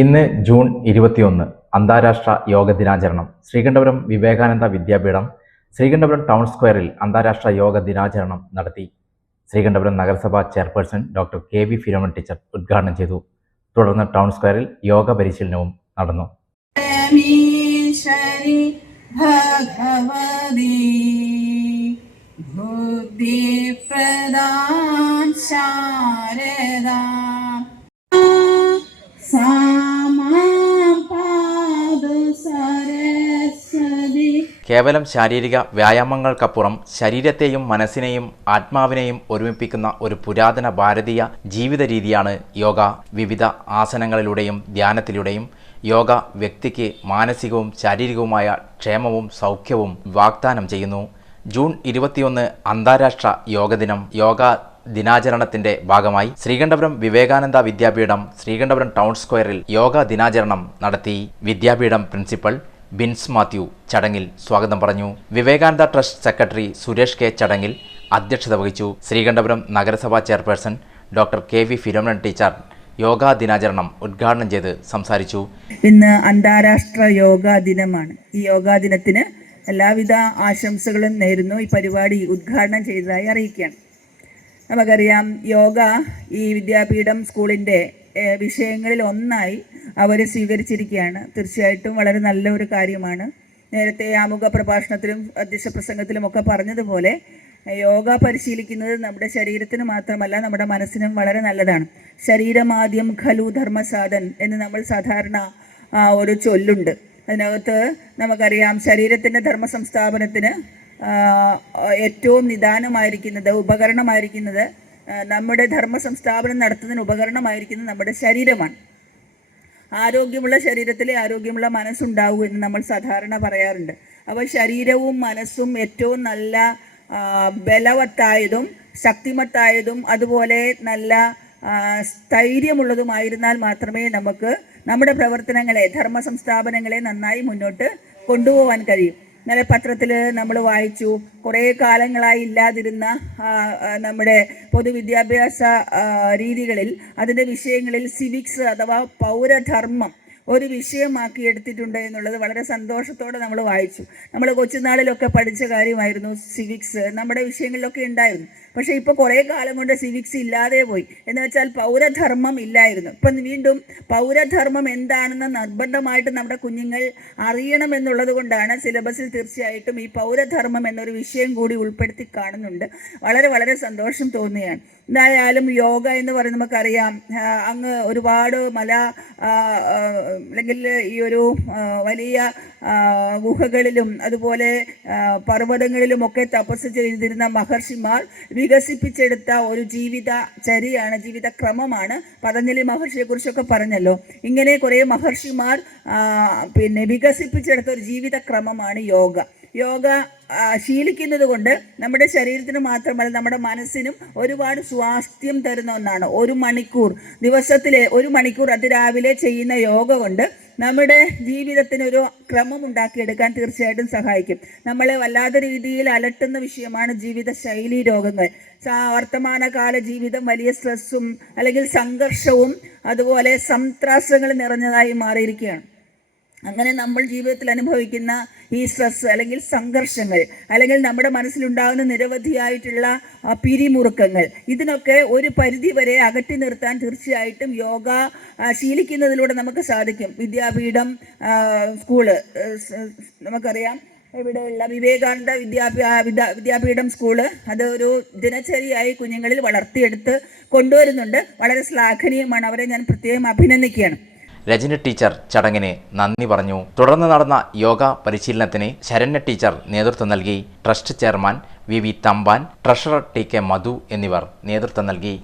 ഇന്ന് ജൂൺ ഇരുപത്തിയൊന്ന് അന്താരാഷ്ട്ര യോഗ ദിനാചരണം. ശ്രീകണ്ഠപുരം വിവേകാനന്ദ വിദ്യാപീഠം ശ്രീകണ്ഠപുരം ടൗൺ സ്ക്വയറിൽ അന്താരാഷ്ട്ര യോഗ ദിനാചരണം നടത്തി ശ്രീകണ്ഠപുരം നഗരസഭാ chairperson doctor K. V. Firoman teacher ഉദ്ഘാടനം ചെയ്തു. തുടർന്ന് ടൗൺ സ്ക്വയറിൽ യോഗ പരിശീലനവും നടന്നു. ശാരദാ സാ കേവലം ശാരീരിക വ്യായാമങ്ങൾക്കപ്പുറം ശരീരത്തെയും മനസ്സിനെയും ആത്മാവിനെയും ഒരുമിപ്പിക്കുന്ന ഒരു പുരാതന ഭാരതീയ ജീവിത രീതിയാണ് യോഗ. വിവിധ ആസനങ്ങളിലൂടെയും ധ്യാനത്തിലൂടെയും യോഗ വ്യക്തിക്ക് മാനസികവും ശാരീരികവുമായ ക്ഷേമവും സൗഖ്യവും വാഗ്ദാനം ചെയ്യുന്നു. ജൂൺ ഇരുപത്തിയൊന്ന് അന്താരാഷ്ട്ര യോഗ ദിനം. യോഗ ദിനാചരണത്തിന്റെ ഭാഗമായി ശ്രീകണ്ഠപുരം വിവേകാനന്ദ വിദ്യാപീഠം ശ്രീകണ്ഠപുരം ടൗൺ സ്ക്വയറിൽ യോഗ ദിനാചരണം നടത്തി. വിദ്യാപീഠം പ്രിൻസിപ്പൽ ബിൻസ് മാത്യു ചടങ്ങിൽ സ്വാഗതം പറഞ്ഞു. Vivekananda trust secretary Suresh K ചടങ്ങിൽ അധ്യക്ഷത വഹിച്ചു. ശ്രീകണ്ഠപുരം നഗരസഭാ chairperson doctor K V Firoman teacher yoga ദിനാചരണം ഉദ്ഘാടനം ചെയ്ത് സംസാരിച്ചു. ഇന്ന് അന്താരാഷ്ട്ര യോഗാ ദിനമാണ്. ഈ യോഗാ ദിനത്തിന് എല്ലാവിധ ആശംസകളും നേരുന്നു. ഈ പരിപാടി ഉദ്ഘാടനം ചെയ്തതായി അറിയിക്കുകയാണ്. നമുക്കറിയാം യോഗ ഈ വിദ്യാപീഠം സ്കൂളിന്റെ വിഷയങ്ങളിൽ ഒന്നായി അവർ സ്വീകരിച്ചിരിക്കുകയാണ്. തീർച്ചയായിട്ടും വളരെ നല്ല ഒരു കാര്യമാണ്. നേരത്തെ ആമുഖ പ്രഭാഷണത്തിലും അധ്യക്ഷ പ്രസംഗത്തിലും ഒക്കെ പറഞ്ഞതുപോലെ യോഗ പരിശീലിക്കുന്നത് നമ്മുടെ ശരീരത്തിന് മാത്രമല്ല നമ്മുടെ മനസ്സിനും വളരെ നല്ലതാണ്. ശരീരമാദ്യം ഖലു ധർമ്മസാധൻ എന്ന് നമ്മൾ സാധാരണ ഒരു ചൊല്ലുണ്ട്. അതിനകത്ത് നമുക്കറിയാം ശരീരത്തിന്റെ ധർമ്മ സംസ്ഥാപനത്തിന് ഏറ്റവും നിദാനമായിരിക്കുന്നത് ഉപകരണമായിരിക്കുന്നത് നമ്മുടെ ധർമ്മ സംസ്ഥാപനം നടത്തുന്നതിന് ഉപകരണമായിരിക്കുന്നത് നമ്മുടെ ശരീരമാണ്. ആരോഗ്യമുള്ള ശരീരത്തിലെ ആരോഗ്യമുള്ള മനസ്സുണ്ടാവൂ എന്ന് നമ്മൾ സാധാരണ പറയാറുണ്ട്. അപ്പോൾ ശരീരവും മനസ്സും ഏറ്റവും നല്ല ബലവത്തായതും ശക്തിമത്തായതും അതുപോലെ നല്ല സ്ഥൈര്യമുള്ളതുമായിരുന്നാൽ മാത്രമേ നമുക്ക് നമ്മുടെ പ്രവർത്തനങ്ങളെ ധർമ്മ സംസ്ഥാപനങ്ങളെ നന്നായി മുന്നോട്ട് കൊണ്ടുപോകാൻ കഴിയും. ഇന്നലെ പത്രത്തിൽ നമ്മൾ വായിച്ചു. കുറേ കാലങ്ങളായി ഇല്ലാതിരുന്ന നമ്മുടെ പൊതുവിദ്യാഭ്യാസ രീതികളിൽ അതിന്റെ വിഷയങ്ങളിൽ സിവിക്സ് അഥവാ പൗരധർമ്മം ഒരു വിഷയമാക്കി എടുത്തിട്ടുണ്ട് എന്നുള്ളത് വളരെ സന്തോഷത്തോടെ നമ്മൾ വായിച്ചു. നമ്മൾ കൊച്ചുനാളിലൊക്കെ പഠിച്ച കാര്യമായിരുന്നു സിവിക്സ് നമ്മുടെ വിഷയങ്ങളിലൊക്കെ ഉണ്ടായിരുന്നു. പക്ഷേ ഇപ്പോൾ കുറേ കാലം കൊണ്ട് സിവിക്സ് ഇല്ലാതെ പോയി. എന്ന് വെച്ചാൽ പൗരധർമ്മം ഇല്ലായിരുന്നു. ഇപ്പം വീണ്ടും പൗരധർമ്മം എന്താണെന്ന് നിർബന്ധമായിട്ട് നമ്മുടെ കുഞ്ഞുങ്ങൾ അറിയണമെന്നുള്ളത് കൊണ്ടാണ് സിലബസിൽ തീർച്ചയായിട്ടും ഈ പൗരധർമ്മം എന്നൊരു വിഷയം കൂടി ഉൾപ്പെടുത്തി കാണുന്നുണ്ട്. വളരെ വളരെ സന്തോഷം തോന്നുകയാണ്. എന്തായാലും യോഗ എന്ന് പറയുന്നത് നമുക്കറിയാം. അങ്ങ് ഒരുപാട് മല അല്ലെങ്കിൽ ഈ ഒരു വലിയ ഗുഹകളിലും അതുപോലെ പർവതങ്ങളിലും ഒക്കെ തപസ് ചെയ്തിരുന്ന മഹർഷിമാർ വികസിപ്പിച്ചെടുത്ത ഒരു ജീവിത ചരിയാണ് ജീവിത ക്രമമാണ് പതഞ്ജലി മഹർഷിയെക്കുറിച്ചൊക്കെ പറഞ്ഞല്ലോ. ഇങ്ങനെ കുറേ മഹർഷിമാർ പിന്നെ വികസിപ്പിച്ചെടുത്ത ഒരു ജീവിത ക്രമമാണ് യോഗ. യോഗ ശീലിക്കുന്നത് കൊണ്ട് നമ്മുടെ ശരീരത്തിന് മാത്രമല്ല നമ്മുടെ മനസ്സിനും ഒരുപാട് സ്വാസ്ഥ്യം തരുന്ന ഒന്നാണ്. ഒരു മണിക്കൂർ ദിവസത്തിലെ ഒരു മണിക്കൂർ അതിരാവിലെ ചെയ്യുന്ന യോഗ കൊണ്ട് നമ്മുടെ ജീവിതത്തിനൊരു ക്രമം ഉണ്ടാക്കിയെടുക്കാൻ തീർച്ചയായിട്ടും സഹായിക്കും. നമ്മളെ വല്ലാത്ത രീതിയിൽ അലട്ടുന്ന വിഷയമാണ് ജീവിത ശൈലി രോഗങ്ങൾ വർത്തമാനകാല ജീവിതം വലിയ സ്ട്രെസ്സും അല്ലെങ്കിൽ സംഘർഷവും അതുപോലെ സംത്രാസങ്ങൾ നിറഞ്ഞതായി മാറിയിരിക്കുകയാണ്. അങ്ങനെ നമ്മൾ ജീവിതത്തിൽ അനുഭവിക്കുന്ന ഈ സ്ട്രെസ് അല്ലെങ്കിൽ സംഘർഷങ്ങൾ അല്ലെങ്കിൽ നമ്മുടെ മനസ്സിലുണ്ടാകുന്ന നിരവധിയായിട്ടുള്ള പിരിമുറുക്കങ്ങൾ ഇതിനൊക്കെ ഒരു പരിധി വരെ അകറ്റി നിർത്താൻ തീർച്ചയായിട്ടും യോഗ ശീലിക്കുന്നതിലൂടെ നമുക്ക് സാധിക്കും. വിദ്യാപീഠം സ്കൂൾ നമുക്കറിയാം ഇവിടെയുള്ള വിവേകാനന്ദ വിദ്യാഭ്യാ വിദ്യാപീഠം സ്കൂൾ അത് ഒരു ദിനചര്യയായി കുഞ്ഞുങ്ങളിൽ വളർത്തിയെടുത്ത് കൊണ്ടുവരുന്നുണ്ട്. വളരെ ശ്ലാഘനീയമാണ്. അവരെ ഞാൻ പ്രത്യേകം അഭിനന്ദിക്കുകയാണ്. രജനി ടീച്ചർ ചടങ്ങിന് നന്ദി പറഞ്ഞു. തുടർന്ന് നടന്ന യോഗ പരിശീലനത്തിന് ശരണ്യ ടീച്ചർ നേതൃത്വം നൽകി. Trust chairman V V Thampan treasurer T K Madhu എന്നിവർ നേതൃത്വം നൽകി.